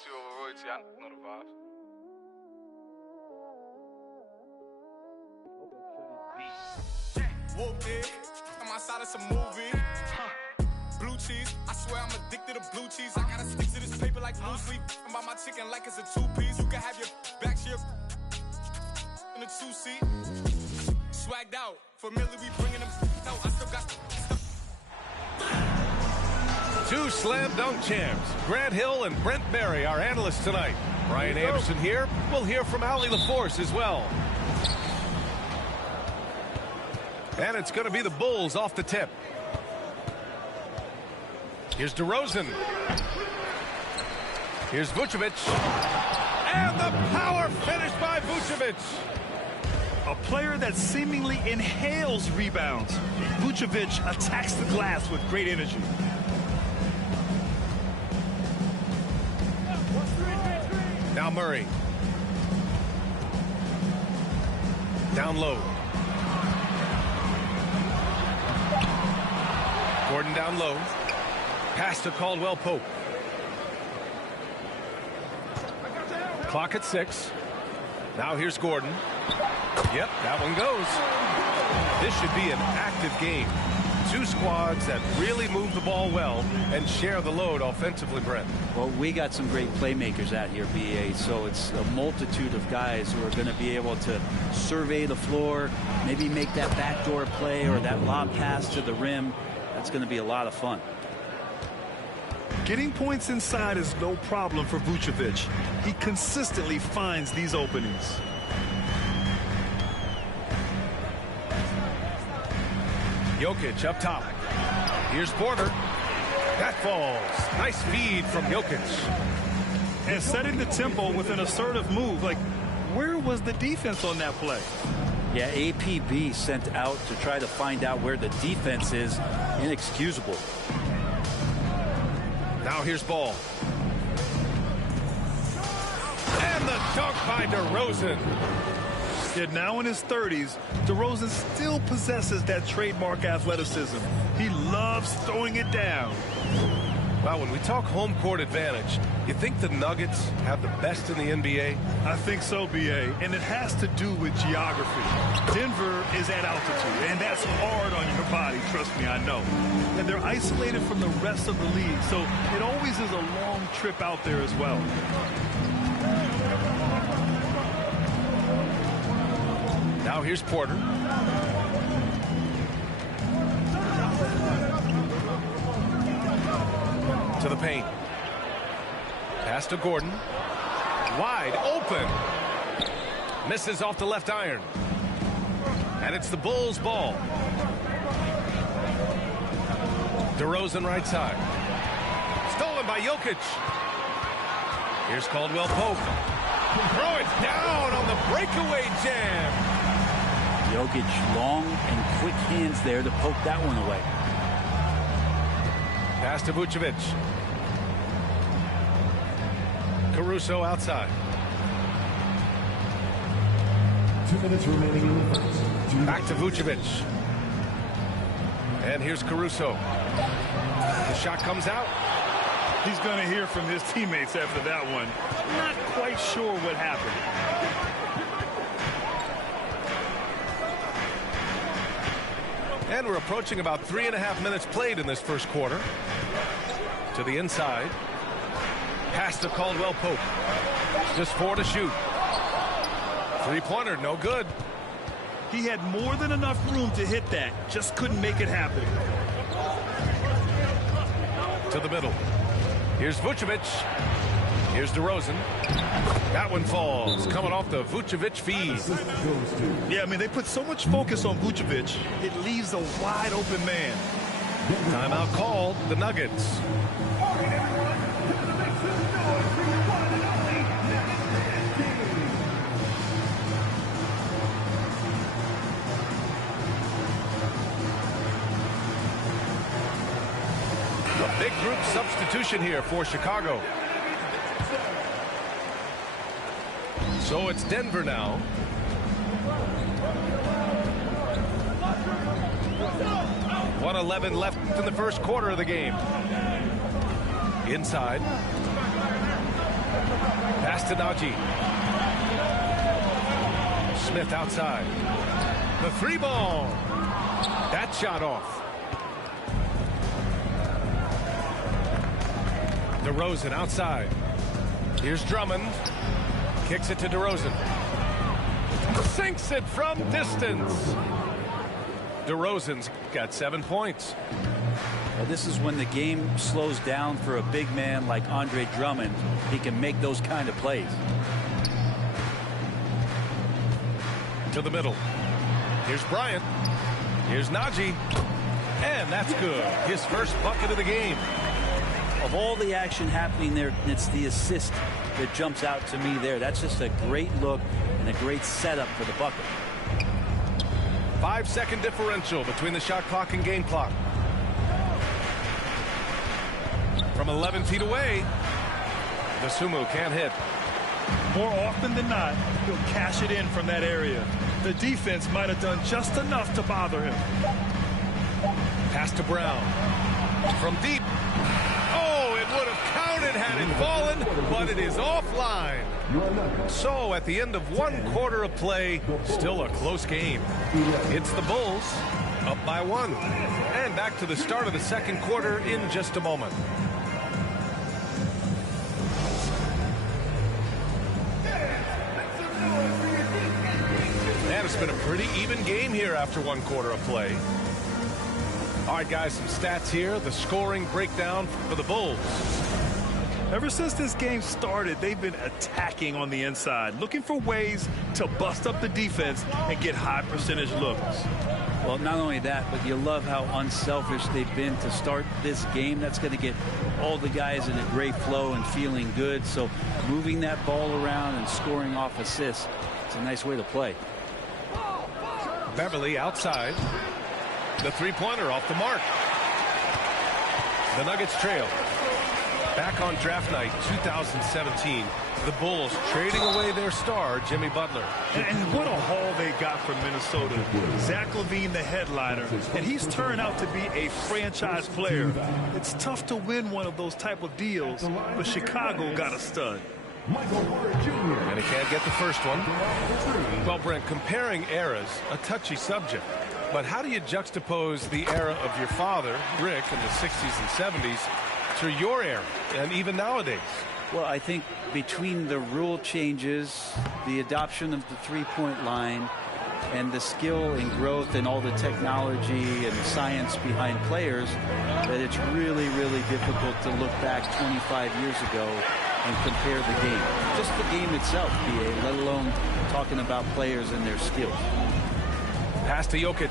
loyalty over royalty. I know the vibes. Whooped it. I'm outside of some movie. Blue cheese. I swear I'm addicted to blue cheese. I gotta stick to this paper like blue sleep. I'm about my chicken like it's a two-piece. You can have your back here in a two-seat. Swagged out. Familiar, we bringing them out. I still got Two slam dunk champs, Grant Hill and Brent Berry, our analysts tonight. Brian Anderson here. We'll hear from Allie LaForce as well. And it's going to be the Bulls off the tip. Here's DeRozan. Here's Vucevic. And the power finish by Vucevic. A player that seemingly inhales rebounds. Vucevic attacks the glass with great energy. Now Murray. Down low. Gordon down low. Pass to Caldwell Pope. Clock at 6. Now here's Gordon. Yep, that one goes. This should be an active game. Two squads that really move the ball well and share the load offensively, Brent. Well, we got some great playmakers out here, BA, so it's a multitude of guys who are going to be able to survey the floor, maybe make that backdoor play or that lob pass to the rim. That's going to be a lot of fun. Getting points inside is no problem for Vucevic. He consistently finds these openings. Jokic up top. Here's Porter. That falls. Nice feed from Jokic. And setting the tempo with an assertive move. Like, where was the defense on that play? Yeah, APB sent out to try to find out where the defense is. Inexcusable. Now here's Ball. And the dunk by DeRozan. Yet now in his 30s, DeRozan still possesses that trademark athleticism. He loves throwing it down. Well, when we talk home court advantage, you think the Nuggets have the best in the NBA? I think so, BA, and it has to do with geography. Denver is at altitude, and that's hard on your body, trust me, I know. And they're isolated from the rest of the league, so it always is a long trip out there as well. Now here's Porter. To the paint. Pass to Gordon. Wide open. Misses off the left iron. And it's the Bulls' ball. DeRozan right side. Stolen by Jokic. Here's Caldwell Pope. Throw it down on the breakaway jam. Jokic long and quick hands there to poke that one away. Pass to Vucevic. Caruso outside. 2 minutes remaining in the first. Back to Vucevic. And here's Caruso. The shot comes out. He's going to hear from his teammates after that one. Not quite sure what happened. And we're approaching about 3.5 minutes played in this first quarter. To the inside. Pass to Caldwell Pope. Just 4 to shoot. Three-pointer, no good. He had more than enough room to hit that. Just couldn't make it happen. To the middle. Here's Vucevic. Here's DeRozan. That one falls. Coming off the Vucevic feed. Yeah, I mean, they put so much focus on Vucevic, it leaves a wide open man. Timeout called. The Nuggets. A big group substitution here for Chicago. So it's Denver now. .111 left in the first quarter of the game. Inside. Pass to Najee. Smith outside. The three ball. That shot off. DeRozan outside. Here's Drummond. Kicks it to DeRozan. Sinks it from distance. DeRozan's got 7 points. Well, this is when the game slows down for a big man like Andre Drummond. He can make those kind of plays. To the middle. Here's Bryant. Here's Najee. And that's good. His first bucket of the game. Of all the action happening there, it's the assist that jumps out to me there. That's just a great look and a great setup for the bucket. 5-second differential between the shot clock and game clock. From 11 feet away, Nozomi can't hit. More often than not, he'll cash it in from that area. The defense might have done just enough to bother him. Pass to Brown. From deep. Oh, it would have counted had it fallen, but it is offline. So at the end of 1 quarter of play, still a close game. It's the Bulls up by 1. And back to the start of the second quarter in just a moment. And it's been a pretty even game here after 1 quarter of play. All right, guys, some stats here. The scoring breakdown for the Bulls. Ever since this game started, they've been attacking on the inside, looking for ways to bust up the defense and get high percentage looks. Well, not only that, but you love how unselfish they've been to start this game. That's going to get all the guys in a great flow and feeling good. So moving that ball around and scoring off assists, it's a nice way to play. Beverly outside. The three-pointer off the mark. The Nuggets trail. Back on draft night 2017, the Bulls trading away their star, Jimmy Butler. And what a haul they got from Minnesota. Zach LaVine, the headliner, and he's turned out to be a franchise player. It's tough to win one of those type of deals, but Chicago got a stud. And he can't get the first one. Well, Brent, comparing eras, a touchy subject. But how do you juxtapose the era of your father, Rick, in the 60s and 70s, to your era, and even nowadays? Well, I think between the rule changes, the adoption of the three-point line, and the skill and growth and all the technology and the science behind players, that it's really, really difficult to look back 25 years ago and compare the game. Just the game itself, BA, let alone talking about players and their skills. Pass to Jokic.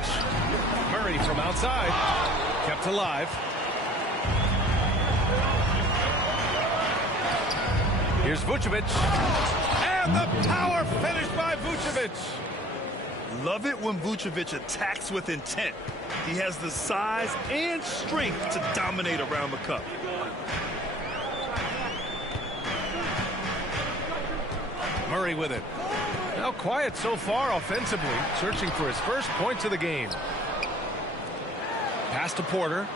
Murray from outside. Kept alive. Here's Vucevic. And the power finish by Vucevic. Love it when Vucevic attacks with intent. He has the size and strength to dominate around the cup. Murray with it. Now quiet so far offensively, searching for his first points of the game. Pass to Porter.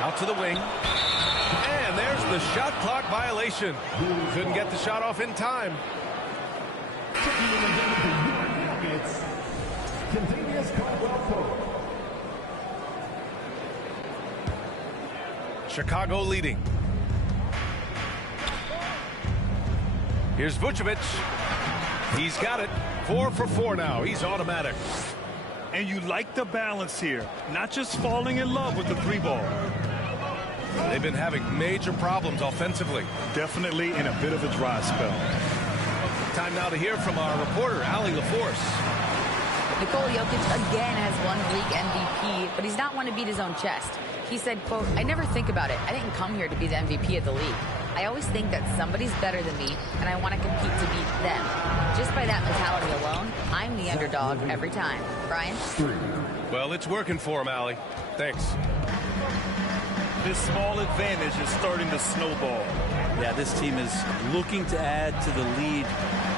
Out to the wing. And there's the shot clock violation. Couldn't get the shot off in time. Chicago leading. Here's Vucevic. He's got it. 4 for 4 now. He's automatic. And you like the balance here. Not just falling in love with the three ball. They've been having major problems offensively. Definitely in a bit of a dry spell. Time now to hear from our reporter, Allie LaForce. Nikola Jokic again has won league MVP, but he's not one to beat his own chest. He said, quote, "I never think about it. I didn't come here to be the MVP of the league. I always think that somebody's better than me, and I want to compete to beat them. Just by that mentality alone, I'm the underdog every time." Brian? Well, it's working for him, Allie. Thanks. This small advantage is starting to snowball. Yeah, this team is looking to add to the lead,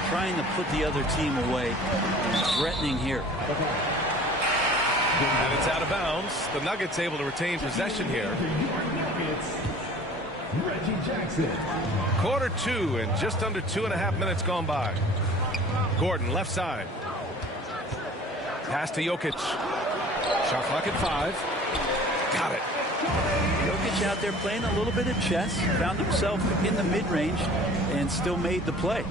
trying to put the other team away, and threatening here. And it's out of bounds. The Nuggets able to retain possession here. Quarter 2 and just under 2.5 minutes gone by. Gordon left side. Pass to Jokic. Shot clock at 5. Got it. Jokic out there playing a little bit of chess. Found himself in the mid-range and still made the play.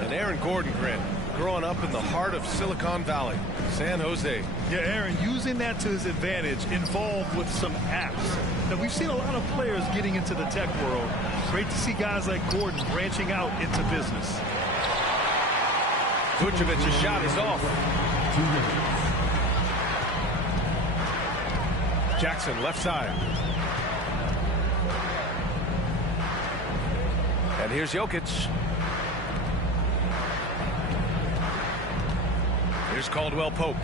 An Aaron Gordon grin. Growing up in the heart of Silicon Valley, San Jose. Yeah, Aaron, using that to his advantage, involved with some apps. Now, we've seen a lot of players getting into the tech world. Great to see guys like Gordon branching out into business. Vucevic's shot is off. Jackson left side. And here's Jokic. Here's Caldwell Pope.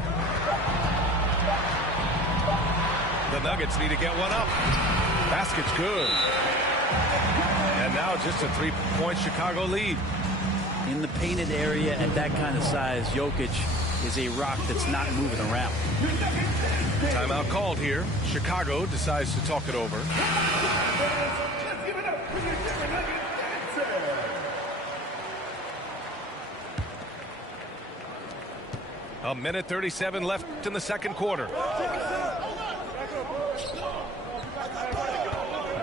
The Nuggets need to get one up. Basket's good. And now just a 3-point Chicago lead. In the painted area at that kind of size, Jokic is a rock that's not moving around. Timeout called here. Chicago decides to talk it over. A minute 37 left in the second quarter.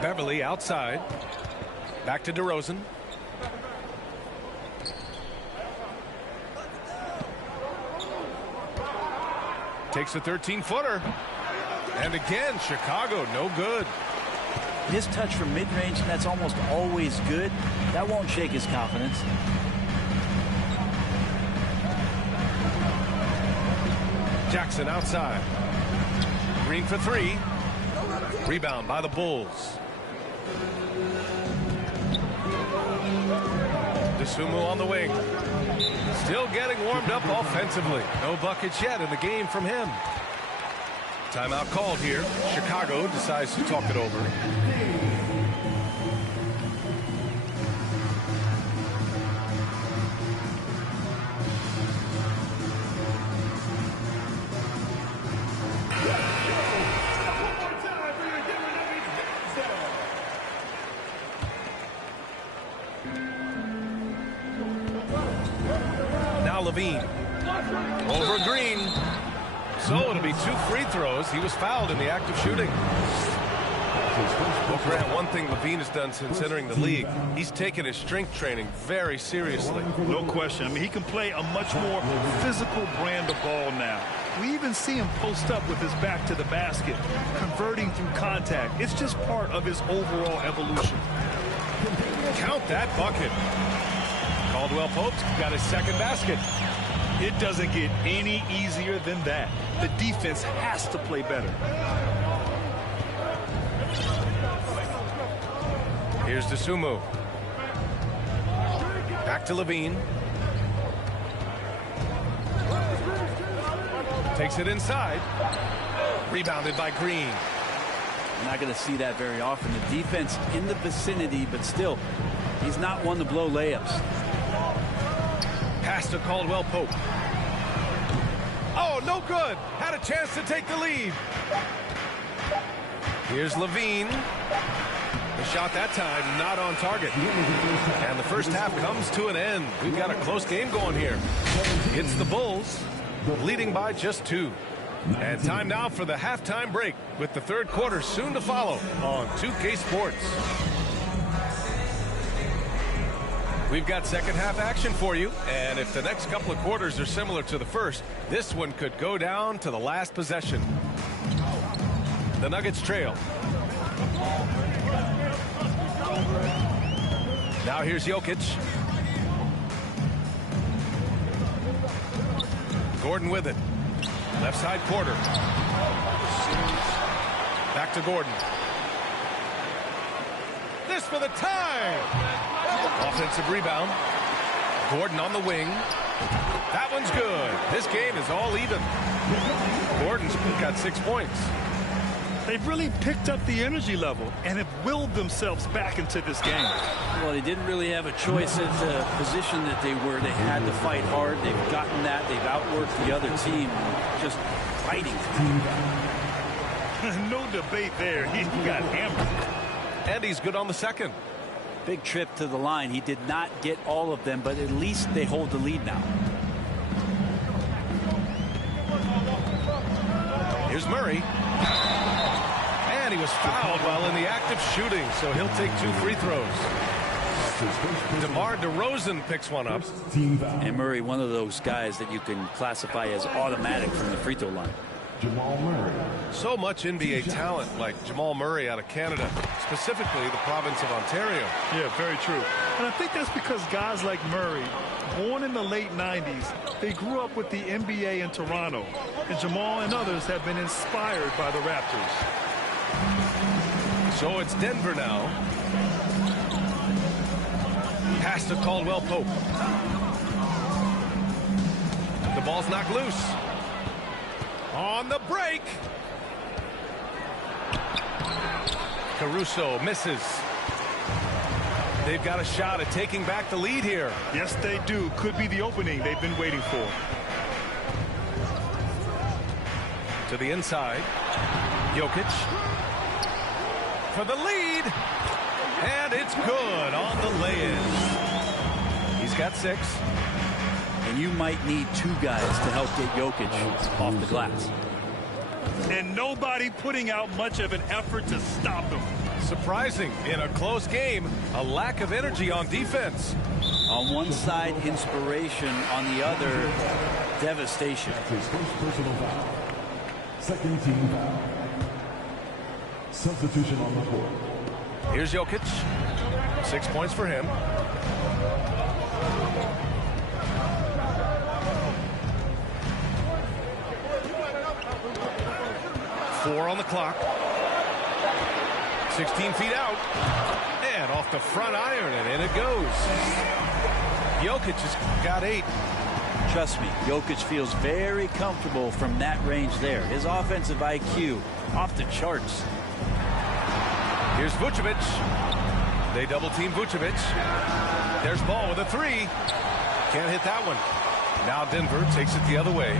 Beverly outside. Back to DeRozan. Takes a 13-footer. And again, Chicago, no good. His touch from mid-range, that's almost always good. That won't shake his confidence. Jackson outside. Green for 3. Rebound by the Bulls. DeSumo on the wing. Still getting warmed up offensively. No buckets yet in the game from him. Timeout called here. Chicago decides to talk it over. Levine over Green, so it'll be 2 free throws. He was fouled in the act of shooting. Well, Grant, one thing Levine has done since entering the league, he's taken his strength training very seriously. No question. I mean, he can play a much more physical brand of ball now. We even see him post up with his back to the basket, converting through contact. It's just part of his overall evolution. Count that bucket. Caldwell Pope's got his second basket. It doesn't get any easier than that. The defense has to play better. Here's DeSumo. Back to Levine. Takes it inside. Rebounded by Green. You're not going to see that very often. The defense in the vicinity, but still, he's not one to blow layups. Pass to Caldwell Pope. Oh, no good. Had a chance to take the lead. Here's Levine. The shot that time not on target. And the first half comes to an end. We've got a close game going here. It's the Bulls leading by just 2. And time now for the halftime break with the third quarter soon to follow on 2K Sports. We've got second half action for you, and if the next couple of quarters are similar to the first, this one could go down to the last possession. The Nuggets trail. Now here's Jokic. Gordon with it. Left side quarter. Back to Gordon. This for the tie. Offensive rebound. Gordon on the wing. That one's good. This game is all even. Gordon's got 6 points. They've really picked up the energy level and have willed themselves back into this game. Well, they didn't really have a choice at the position that they were. They had to fight hard. They've gotten that. They've outworked the other team. Just fighting. No debate there. He got hammered. And he's good on the second. Big trip to the line. He did not get all of them, but at least they hold the lead now. Here's Murray. And he was fouled while in the act of shooting, so he'll take 2 free throws. DeMar DeRozan picks one up. And Murray, one of those guys that you can classify as automatic from the free throw line. Jamal Murray. So much NBA talent like Jamal Murray out of Canada, specifically the province of Ontario. Yeah, very true. And I think that's because guys like Murray, born in the late 90s, they grew up with the NBA in Toronto. And Jamal and others have been inspired by the Raptors. So it's Denver now. Pass to Caldwell Pope. The ball's knocked loose. On the break. Caruso misses. They've got a shot at taking back the lead here. Yes, they do. Could be the opening they've been waiting for. To the inside. Jokic. For the lead. And it's good on the lay-in. He's got 6. And you might need 2 guys to help get Jokic off the glass. And nobody putting out much of an effort to stop him. Surprising in a close game, a lack of energy on defense. On one side, inspiration. On the other, devastation. His first personal foul. Second team foul. Substitution on the court. Here's Jokic. 6 points for him. Four on the clock. 16 feet out. And off the front iron, and in it goes. Jokic has got 8. Trust me, Jokic feels very comfortable from that range there. His offensive IQ off the charts. Here's Vucevic. They double-team Vucevic. There's Ball with a 3. Can't hit that one. Now Denver takes it the other way.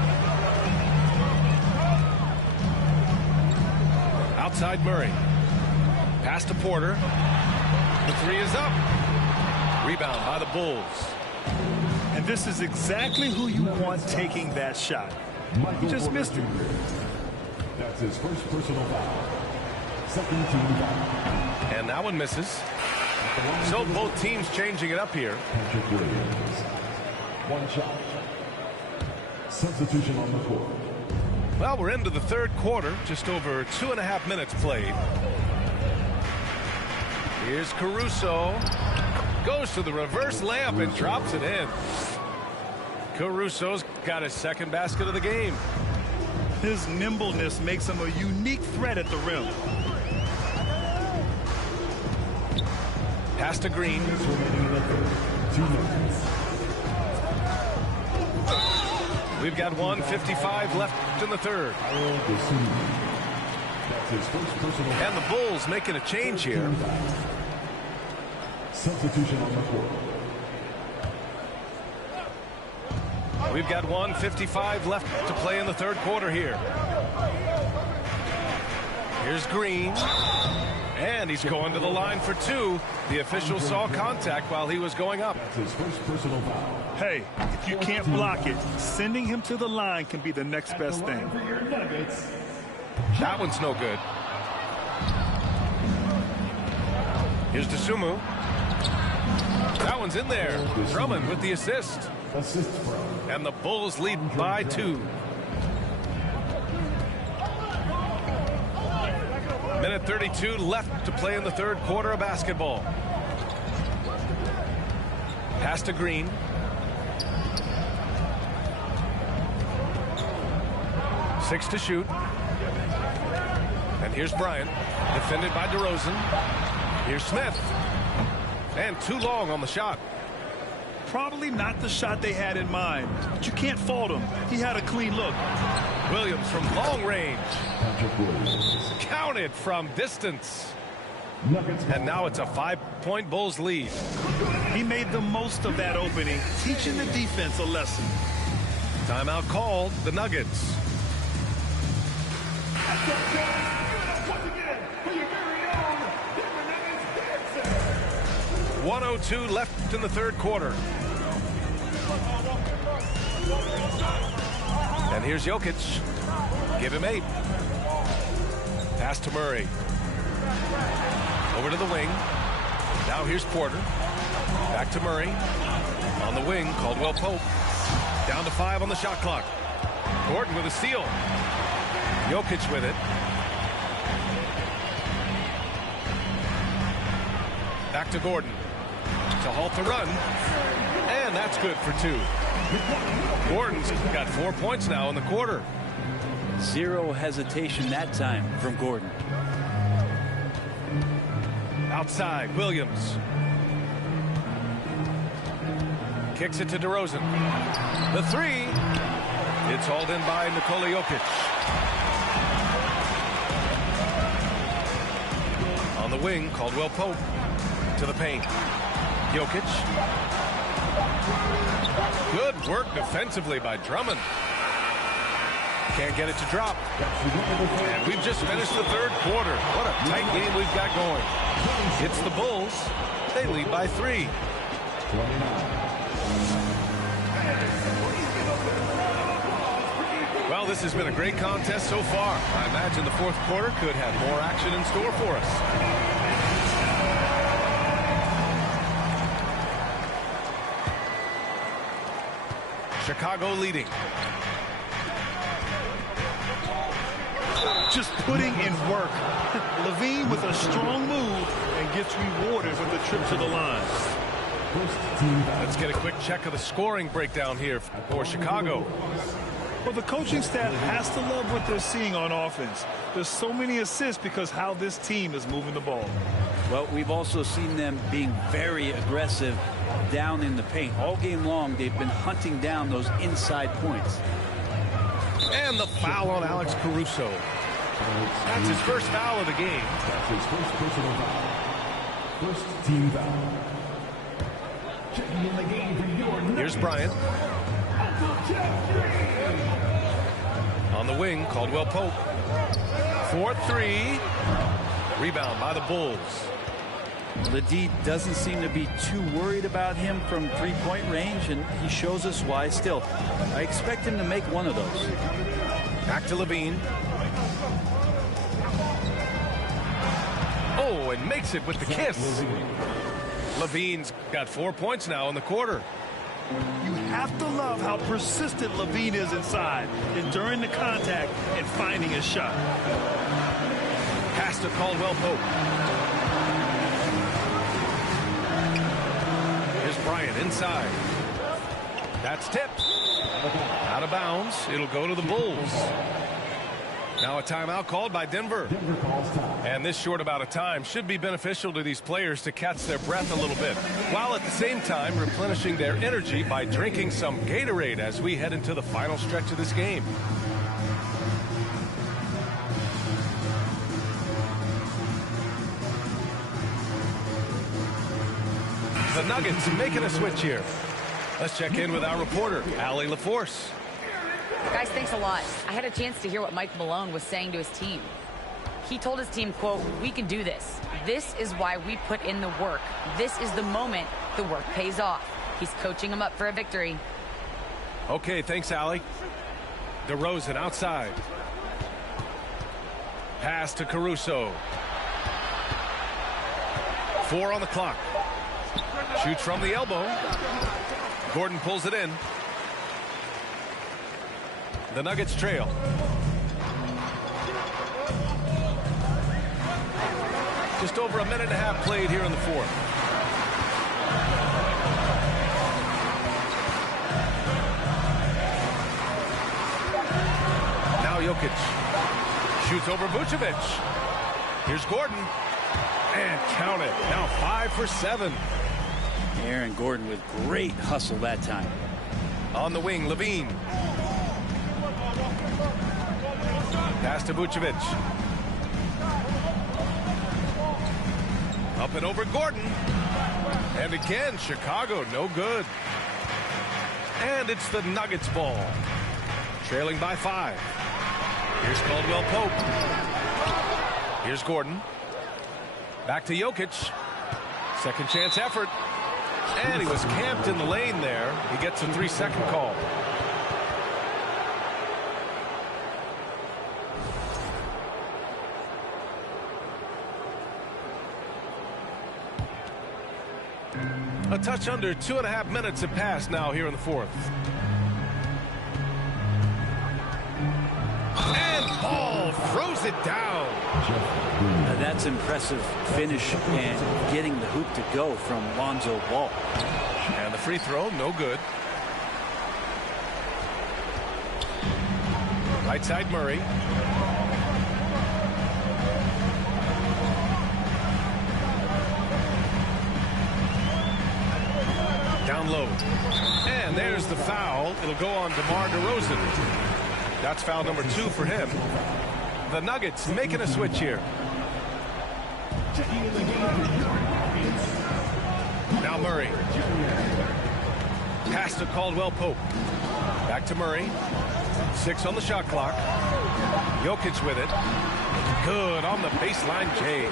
Outside Murray. Pass to Porter. The 3 is up. Rebound by the Bulls. And this is exactly who you want taking that shot. He just missed it. That's his first personal foul. Second team foul. And that one misses. So both teams changing it up here. Patrick Williams. 1 shot. Substitution on the court. Well, we're into the 3rd quarter. Just over 2.5 minutes played. Here's Caruso. Goes to the reverse layup and drops it in. Caruso's got his 2nd basket of the game. His nimbleness makes him a unique threat at the rim. Pass to Green. 2 minutes. We've got 1:55 left in the 3rd. That's his first personal foul. And the Bulls making a change here. Substitution on the court. We've got 1:55 left to play in the 3rd quarter here. Here's Green. And he's going to the line for 2. The official saw contact while he was going up. That's his first personal foul. Hey, if you can't block it, sending him to the line can be the next best thing. That one's no good. Here's Dosunmu. That one's in there. Drummond with the assist. Assist from. And the Bulls lead by 2. Minute 32 left to play in the 3rd quarter of basketball. Pass to Green. Six to shoot. And here's Bryant, defended by DeRozan. Here's Smith. And too long on the shot. Probably not the shot they had in mind, but you can't fault him. He had a clean look. Williams from long range. Patrick Williams. Counted from distance. Nuggets. And now it's a 5-point Bulls lead. He made the most of that opening, teaching the defense a lesson. Timeout called, the Nuggets. .102 left in the third quarter. And here's Jokic. Give him 8. Pass to Murray. Over to the wing. Now here's Porter. Back to Murray. On the wing, Caldwell Pope. Down to 5 on the shot clock. Gordon with a steal. Jokic with it. Back to Gordon. To halt the run. And that's good for 2. Gordon's got 4 points now in the quarter. Zero hesitation that time from Gordon. Outside, Williams. Kicks it to DeRozan. The 3. It's hauled in by Nikola Jokic. On the wing, Caldwell Pope. To the paint. Jokic. Good work defensively by Drummond. Can't get it to drop. And we've just finished the third quarter. What a tight game we've got going. It's the Bulls. They lead by 3. Well, this has been a great contest so far. I imagine the fourth quarter could have more action in store for us. Chicago leading. Just putting in work. Levine with a strong move and gets rewarded with the trip to the line. Let's get a quick check of the scoring breakdown here for Chicago. Well, the coaching staff has to love what they're seeing on offense. There's so many assists because how this team is moving the ball. Well, we've also seen them being very aggressive down in the paint. All game long, they've been hunting down those inside points. And the foul on Alex Caruso. That's his first foul of the game. That's his first personal foul. First team foul. Checking in the game for your Here's Bryant. On the wing, Caldwell Pope. 4-3. Rebound by the Bulls. Ledee doesn't seem to be too worried about him from three-point range, and he shows us why still. I expect him to make one of those. Back to Levine. Oh, and makes it with the kiss. Levine's got 4 points now in the quarter. You have to love how persistent Levine is inside, enduring the contact and finding his shot. Pass to Caldwell Pope. Here's Bryant inside. That's tipped. Out of bounds. It'll go to the Bulls. Now a timeout called by Denver. And this short amount of time should be beneficial to these players to catch their breath a little bit, while at the same time replenishing their energy by drinking some Gatorade as we head into the final stretch of this game. The Nuggets making a switch here. Let's check in with our reporter, Allie LaForce. Guys, thanks a lot. I had a chance to hear what Mike Malone was saying to his team. He told his team, quote, "We can do this. This is why we put in the work. This is the moment the work pays off." He's coaching them up for a victory. Okay, thanks, Allie. DeRozan outside. Pass to Caruso. 4 on the clock. Shoots from the elbow. Gordon pulls it in. The Nuggets trail. Just over a minute and a half played here in the fourth. Now Jokic. Shoots over Vucevic. Here's Gordon. And count it. Now 5 for 7. Aaron Gordon with great hustle that time. On the wing, Levine. Pass to Vucevic. Up and over Gordon. And again, Chicago, no good. And it's the Nuggets ball. Trailing by 5. Here's Caldwell Pope. Here's Gordon. Back to Jokic. Second chance effort. And he was camped in the lane there. He gets a 3-second call. A touch under 2.5 minutes have passed now here in the fourth. And Paul throws it down. That's impressive finish and getting the hoop to go from Lonzo Ball. And the free throw, no good. Right side Murray. Down low. And there's the foul. It'll go on DeMar DeRozan. That's foul number 2 for him. The Nuggets making a switch here. Now Murray. Pass to Caldwell Pope. Back to Murray. 6 on the shot clock. Jokic with it. Good on the baseline, Jay.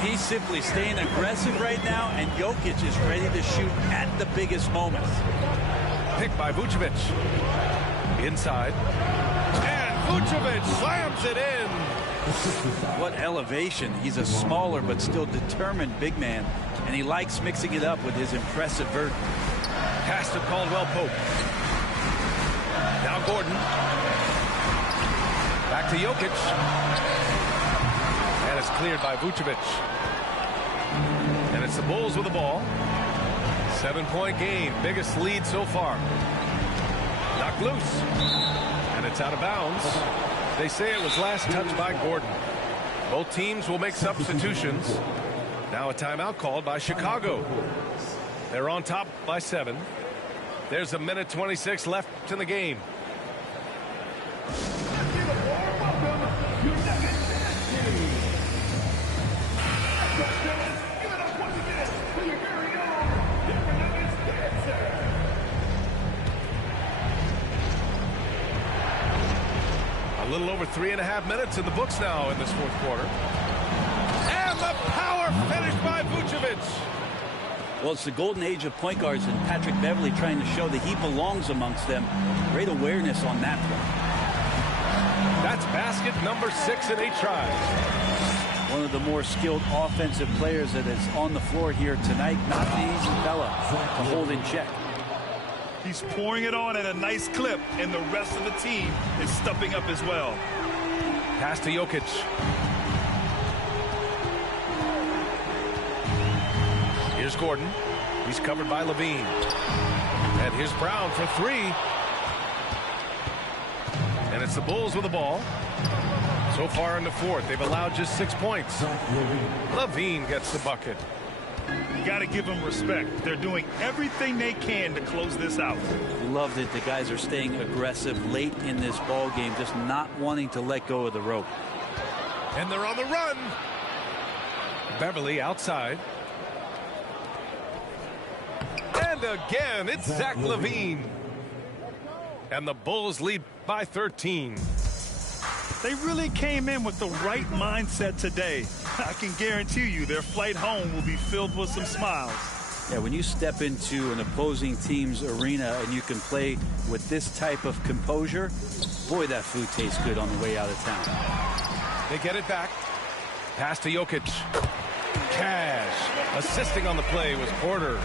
He's simply staying aggressive right now, and Jokic is ready to shoot at the biggest moments. Picked by Vucevic. Inside. And Vucevic slams it in. What elevation. He's a smaller but still determined big man, and he likes mixing it up with his impressive vert. Pass to Caldwell Pope. Now Gordon. Back to Jokic. And it's cleared by Vucevic. And it's the Bulls with the ball. 7-point game. Biggest lead so far. Knocked loose. And it's out of bounds. They say it was last touched by Gordon. Both teams will make substitutions. Now a timeout called by Chicago. They're on top by 7. There's a minute 26 left in the game. A little over 3.5 minutes in the books now in this fourth quarter. And the power finish by Vucevic. Well, it's the golden age of point guards, and Patrick Beverley trying to show that he belongs amongst them. Great awareness on that play. That's basket number 6 in 8 tries. One of the more skilled offensive players that is on the floor here tonight. Not an easy fella to hold in check. He's pouring it on at a nice clip, and the rest of the team is stepping up as well. Pass to Jokic. Here's Gordon. He's covered by Levine. And here's Brown for 3. And it's the Bulls with the ball. So far in the fourth, they've allowed just 6 points. Levine gets the bucket. You got to give them respect. They're doing everything they can to close this out. Love that the guys are staying aggressive late in this ball game, just not wanting to let go of the rope. And they're on the run. Beverley outside. And again, it's Zach LaVine. And the Bulls lead by 13. They really came in with the right mindset today. I can guarantee you their flight home will be filled with some smiles. Yeah, when you step into an opposing team's arena and you can play with this type of composure, boy, that food tastes good on the way out of town. They get it back. Pass to Jokic. Cash. Assisting on the play was Porter.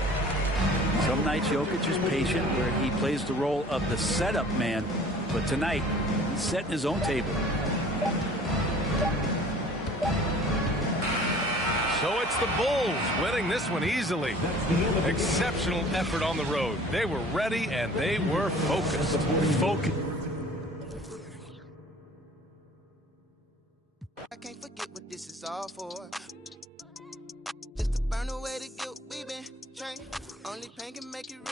Some nights Jokic is patient where he plays the role of the setup man, but tonight he's setting his own table. So it's the Bulls winning this one easily. Exceptional effort on the road. They were ready and they were focused. I can't forget what this is all for. Just to burn away the guilt we've been trained. Only pain can make it real.